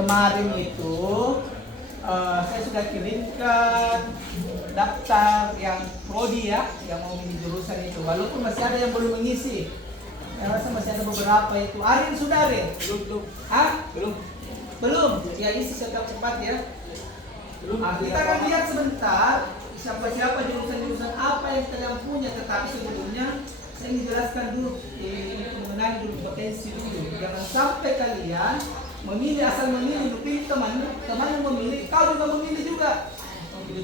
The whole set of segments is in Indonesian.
kemarin itu saya sudah kirimkan daftar yang prodi ya, yang mau milih jurusan itu. Walaupun masih ada yang belum mengisi. Saya rasa masih ada beberapa itu. Arin sudah Arin? Belum. Hah? Belum. Ya isi cepat ya. Kita akan lihat sebentar siapa-siapa jurusan-jurusan apa yang kalian punya, tetapi sebelumnya saya ingin jelaskan dulu mengenai dulu potensi dulu. Jangan sampai kalian memilih asal memilih, pilih teman yang memilih, kau juga memilih juga.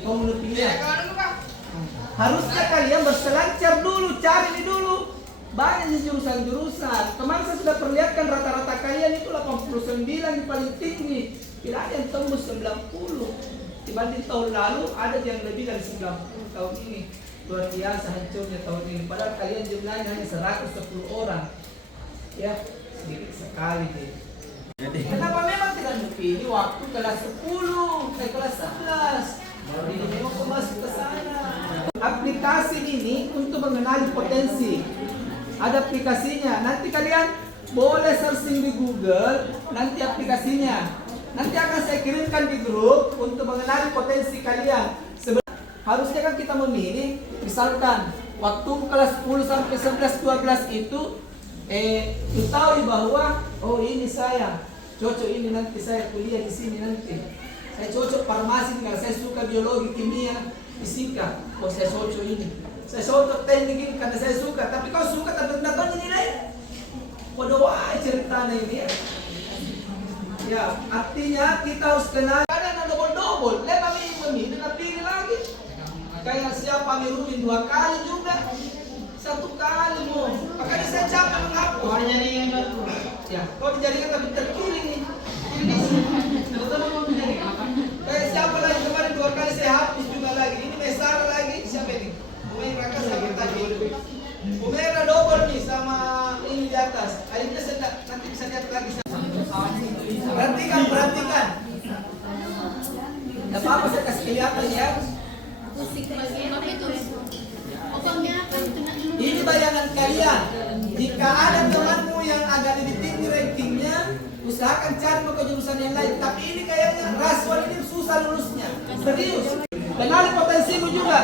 Kau pilih. Harusnya kalian berselancar dulu, cari dulu. Banyak jurusan-jurusan. Kemarin saya sudah perlihatkan rata-rata kalian itu 89 yang paling tinggi. Tidak ada yang tembus 90. Dibanding tahun lalu ada yang lebih dari 90 tahun ini. Luar biasa hancurnya tahun ini. Padahal kalian jumlahnya hanya 110 orang. Ya, sedikit sekali deh. Kenapa memang tidak dipilih waktu kelas 10, kelas 11? Baru ini mau masuk ke sana. Aplikasi ini untuk mengenali potensi. Ada aplikasinya. Nanti kalian boleh searching di Google, nanti aplikasinya. Nanti akan saya kirimkan di grup untuk mengenali potensi kalian. Harusnya kan kita memilih, misalkan waktu kelas 10 sampai 11, 12 itu ketahui bahwa oh ini saya cocok, ini nanti saya kuliah di sini nanti. Saya cocok farmasi karena saya suka biologi, kimia, fisika. Oh saya cocok ini. Saya cocok teknik ini karena saya suka. Tapi kau suka tapi tidak tahu nilai. Waduh, wah ceritanya ini ya. Ya, artinya kita harus kenal. Ada double-double. Lepas memilih, dan pilih lagi. Kayak siapa mirumin 2 kali juga. 1 kali mau. Makanya saya capek menghapus. Hanya yang baru. Ya, kau dijadikan tapi terkiri nih. Kayak siapa lagi kemarin 2 kali saya hapus juga lagi. Ini Mesara lagi. Siapa ini? Umera sama tadi. Umera double nih sama ini di atas. Akhirnya saya nanti bisa lihat lagi. Perhatikan. Tidak apa-apa saya kasih kelihatan ya. Ini bayangan kalian. Jika ada temanmu yang agak lebih tinggi rankingnya, usahakan cari ke jurusan yang lain. Tapi ini kayaknya Raswan ini susah lulusnya. Serius. Kenali potensimu juga.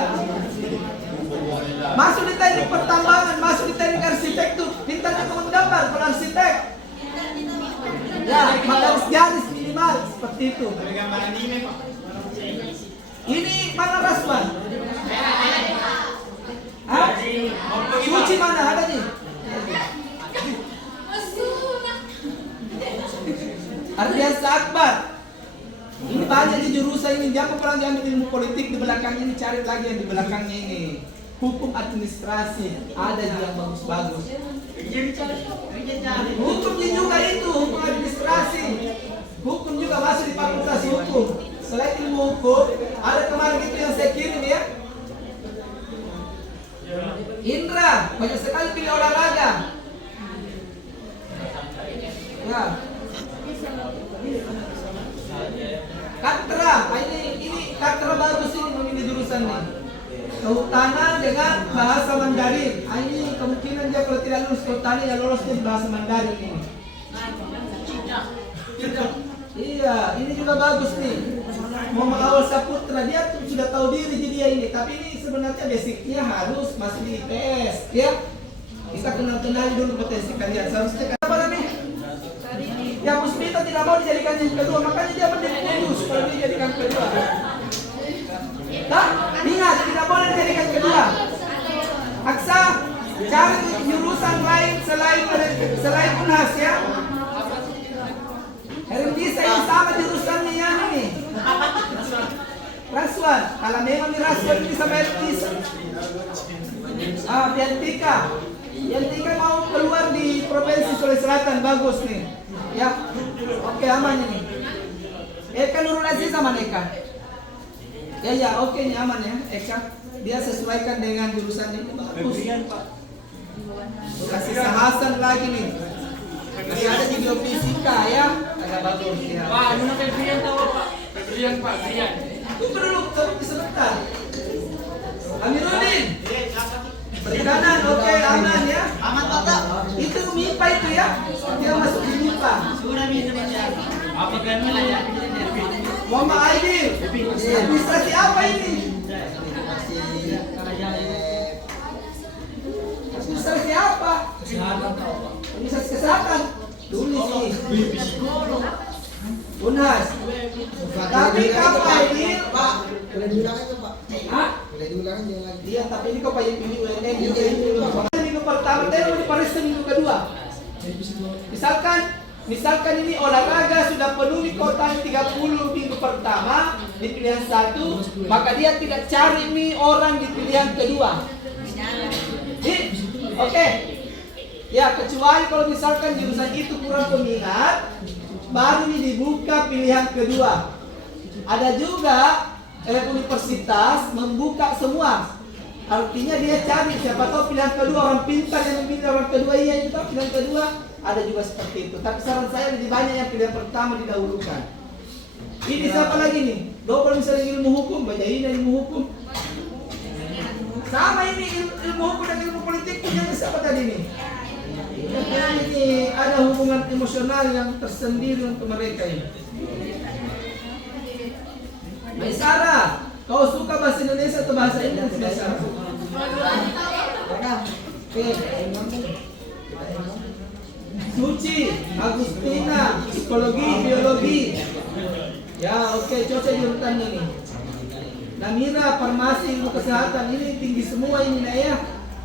Masuk di teknik pertambangan, masuk di teknik arsitektur. Pintar juga menggambar kalau arsitek. Ya, garis minimal seperti itu. Ini mana Rasman? Hah? Suci mana ada nih? Ardiansa Akbar. Ini banyak di jurusan ini. Jangan pernah diambil ilmu politik di belakang ini, cari lagi yang di belakangnya ini. Hukum administrasi ada yang bagus-bagus. Hukum juga itu, hukum administrasi. Hukum juga masuk di fakultas hukum. Selain ilmu hukum, ada kemarin itu yang saya kirim ya. Indra, banyak sekali pilih olahraga. Ya. Katra, ini Katra bagus ini memilih jurusan nih. Kehutanan dengan bahasa Mandarin. Ini kemungkinan dia kalau tidak lulus kehutanan ya lolos di bahasa Mandarin ini. Iya, ini juga bagus nih. Muhammad Awal Saputra dia sudah tahu diri jadi dia ini. Tapi ini sebenarnya basicnya harus masuk di IPS, ya. Kita kenal-kenali dulu potensi kalian. Seharusnya apa namanya? Ya Musmita tidak mau dijadikan yang kedua, makanya dia berdiri kudus kalau dia dijadikan kedua. Nah, ingat tidak boleh dijadikan kedua. Aksa, cari jurusan lain selain Unhas ya. Herendisa ini sama jurusannya yang ini. Raswan, kalau memang Raswan ini sama Herendisa. Piantika. Piantika mau keluar di Provinsi Sulawesi Selatan, bagus nih. Ya, oke aman ini. Eka Nurul Aziz sama Eka. Ya, oke nih aman ya, Eka. Dia sesuaikan dengan jurusan ini bagus. Kasih Hasan lagi nih. Masih ada di geofisika ya, agak bagus ya. Pak, mana Febrian tahu Pak? Febrian Pak, Febrian. Tunggu dulu, tapi sebentar. Amiruddin. Perikanan, oke aman ya. Aman Pak. Itu MIPA itu ya. Dia masuk di MIPA. Sudah minum aja. Apa kan nilainya? Muhammad Aidil. Administrasi apa ini? Administrasi apa? Administrasi kesehatan. Tulis nih. Unhas. Tapi kamu Aidil, Pak. Boleh diulang aja, Pak. Hah? Boleh diulang aja lagi. Iya, tapi ini kau pilih UNM. Minggu pertama, tapi mau diperiksa minggu kedua. Misalkan ini olahraga sudah penuhi kota 30 minggu pertama di pilihan 1, maka dia tidak cari nih orang di pilihan kedua. Oke. Ya, kecuali kalau misalkan jurusan itu kurang peminat, baru ini dibuka pilihan kedua. Ada juga universitas membuka semua. Artinya dia cari siapa tahu pilihan kedua, orang pintar yang memilih orang kedua, iya itu pilihan kedua. Ada juga seperti itu. Tapi saran saya lebih banyak yang pilihan pertama didahulukan. Ini siapa lagi nih? Kalau misalnya ilmu hukum, baca ini ilmu hukum. Sama ini ilmu hukum dan ilmu politik punya siapa tadi nih? Ini ada hubungan emosional yang tersendiri untuk mereka ini. Mbak Sarah, kau suka bahasa Indonesia atau bahasa Inggris Mbak Sarah? Oke. Suci, Agustina, psikologi, biologi. Ya, oke, cocok di urutan ini. Namira, farmasi, ilmu kesehatan, ini tinggi semua ini nah ya.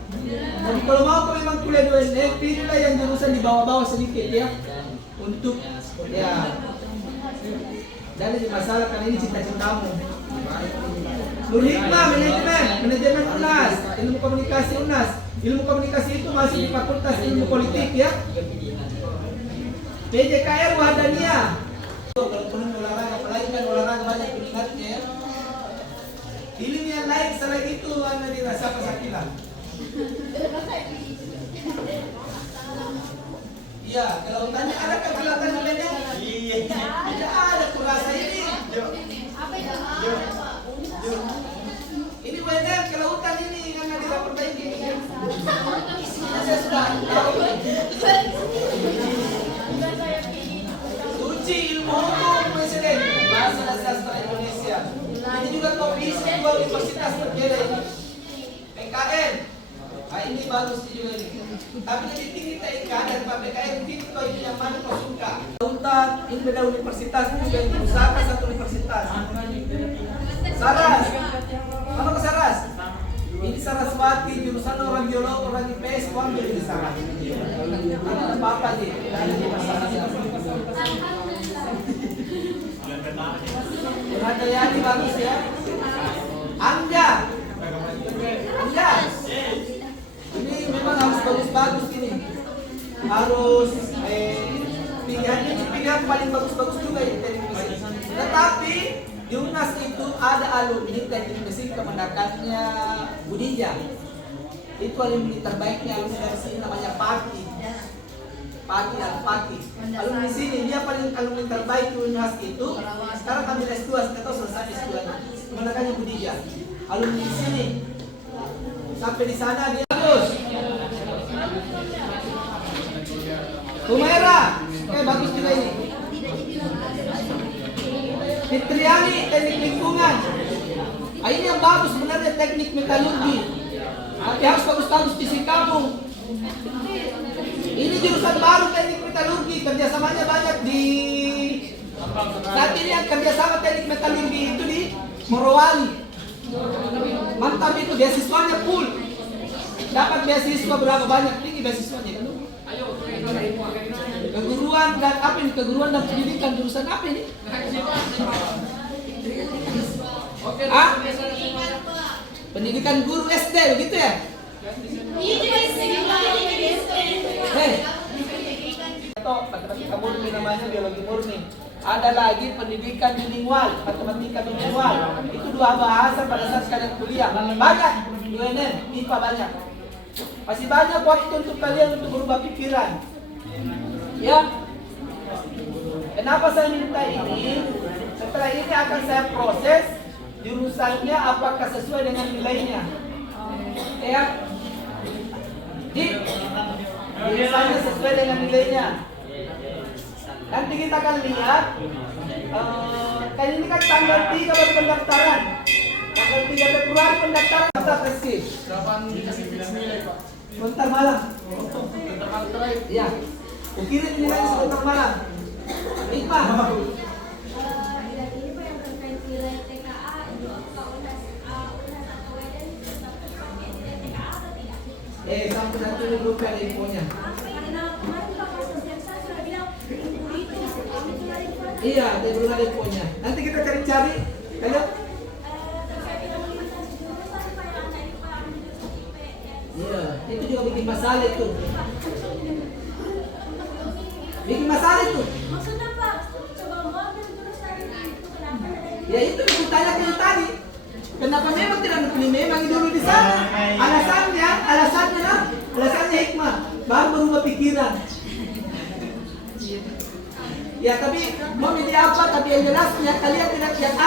Jadi kalau mau kau memang kuliah 2 pilihlah yang jurusan di bawah-bawah sedikit ya. Untuk ya. Dan di masalah kan ini cita-citamu. Nur Hikmah, manajemen UNAS, ilmu komunikasi UNAS. Ilmu komunikasi itu masih di Fakultas Ilmu Politik ya. PJKR Wahdaniyah. Kalau penuh olahraga, apalagi kan olahraga banyak peminatnya ya. Pilih yang lain selain itu Anda dirasa pasakilan. Iya, kalau tanya ada kelautan namanya? Iya. Tidak ada kurasa ini. Ini benar kelautan ini yang ada diperbaiki. Saya sudah tahu. Suci ilmu hukum presiden bahasa dan sastra Indonesia. Ini juga kau bisa dua universitas berbeda ini. PKN. Nah, ini bagus juga ini. Tapi lebih tinggi TIK dan PKN tinggi kau ini yang mana kau suka. Untan, ini beda universitas juga ini usaha satu universitas. Saras, mana ke Saras? Ini Saraswati, jurusan orang biolog, orang IPS, kau ambil di Saras. Ada apa-apa sih? Radayani bagus ya. Anda. Ini memang harus bagus-bagus ini. Harus pilihan paling bagus-bagus juga ini teknik mesin. Tetapi di UNAS itu ada alumni teknik mesin kemendakannya Budija. Itu alumni terbaiknya alumni dari sini namanya Pati. Alumni sini dia paling alumni terbaik di UNAS itu. Sekarang ambil S2, kita tahu selesai S2 nya. Kemendakannya Budija. Alumni di sini. Sampai di sana dia bagus. Humaira, bagus juga ini. Fitriani, teknik lingkungan. Ini yang bagus sebenarnya teknik metalurgi. Tapi harus bagus-bagus fisikamu. Ini jurusan baru teknik metalurgi, kerjasamanya banyak di. Saat ini yang kerjasama teknik metalurgi itu di Morowali. Mantap itu, beasiswanya full. Dapat beasiswa berapa banyak? Tinggi beasiswanya kan? Keguruan dan apa ini? Keguruan dan pendidikan jurusan apa ini? Ah? Pendidikan guru SD begitu ya? Matematika murni namanya, biologi murni. Ada lagi pendidikan bilingual, matematika bilingual. Itu 2 bahasa pada saat kalian kuliah. Banyak, UNM, IPA banyak. Masih banyak waktu untuk kalian untuk berubah pikiran. Ya. Kenapa saya minta ini? Setelah ini akan saya proses jurusannya apakah sesuai dengan nilainya. Ya. Jurusannya sesuai dengan nilainya. Nanti kita akan lihat kan ini kan tanggal 3 baru pendaftaran. Tanggal 3 Februari pendaftaran daftar preskrip. Kapan dikasih nilai Pak? Sebentar malam. Bentar malam terakhir. Iya. Ukirin nilai sebentar malam. Hikmah. Ini Pak yang terkait nilai TKA itu apakah UNAS atau WDN tetap pakai nilai TKA atau tidak? Sampai nanti belum ada infonya. Karena kemarin Pak Pastor Jaksa sudah bilang itu cuma info. Iya, tapi belum ada infonya. Nanti kita cari-cari. Ayo. Terkait dengan melintasi jurusan Pak yang ada di Pak jurusan IP ya. Iya, itu juga bikin masalah itu. Bikin masalah itu. Maksudnya Pak, coba mau ambil jurusan itu kenapa ada di Ya itu yang tanya ke tadi. Kenapa memang tidak dipilih memang dulu di sana? Alasannya hikmah. Baru berubah pikiran. Ya tapi mau jadi apa? Tapi yang jelasnya kalian tidak yang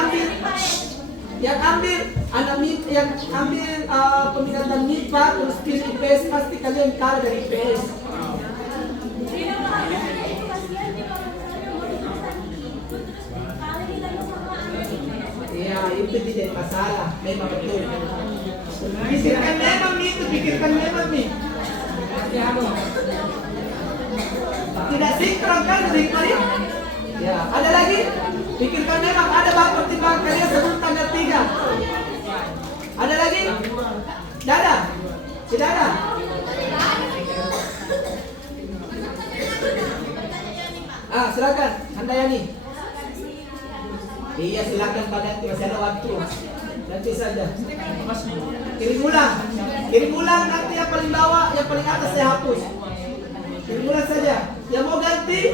ambil anak MIP, yang ambil peminatan MIPA terus pilih IPS pasti kalian kalah dari IPS. Tidak Pak, itu kasihan nih kalau misalnya mau di jurusan itu terus kali nilainya sama anak IPS. Ya itu jadi masalah. Memang betul. Pikirkan memang itu, pikirkan memang nih. Ya, tidak sinkron kan dari kemarin? Ya, ada lagi? Pikirkan memang ada bahan pertimbangan kalian sebelum tanggal 3. Ada lagi? Dada? Tidak ada? Silakan, Anda Yani. Iya, silakan Pak nanti masih ada waktu. Nanti saja. Kirim ulang nanti yang paling bawah, yang paling atas saya hapus. Kirim ulang saja. Yang mau ganti,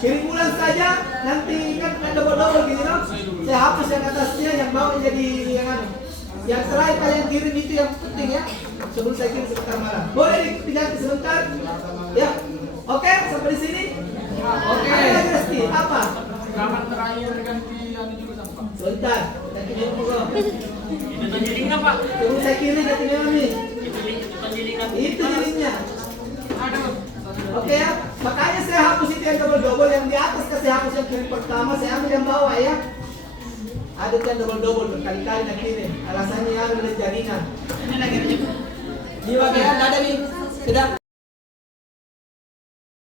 kirim ulang saja. Nanti kan double gini loh. Saya hapus yang atasnya, yang bawah jadi yang anu. Yang terakhir kalian kirim itu yang penting ya. Sebelum saya kirim sebentar malam. Boleh diganti sebentar? Ya. Oke, sampai di sini. Oke. Ada lagi Resti? Apa? Kapan terakhir ganti anu jurusan Pak? Sebentar. Nanti dia mau. Itu penjelikan Pak. Tunggu saya kirim nanti memang nih. Itu penjelikan. Itu jadinya. Ada. Oke ya, makanya saya hapus itu yang double yang di atas, saya hapus yang kirim pertama, saya ambil yang bawah ya. Ada yang double berkali-kali nak kirim. Alasannya ada jaringan. Ini lagi Di bagian ada nih, sudah.